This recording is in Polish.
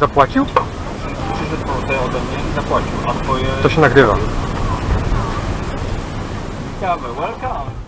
Zapłacił? Przyszedł po te ode mnie i zapłacił, a twoje... To się nagrywa. Ciekawe, welcome.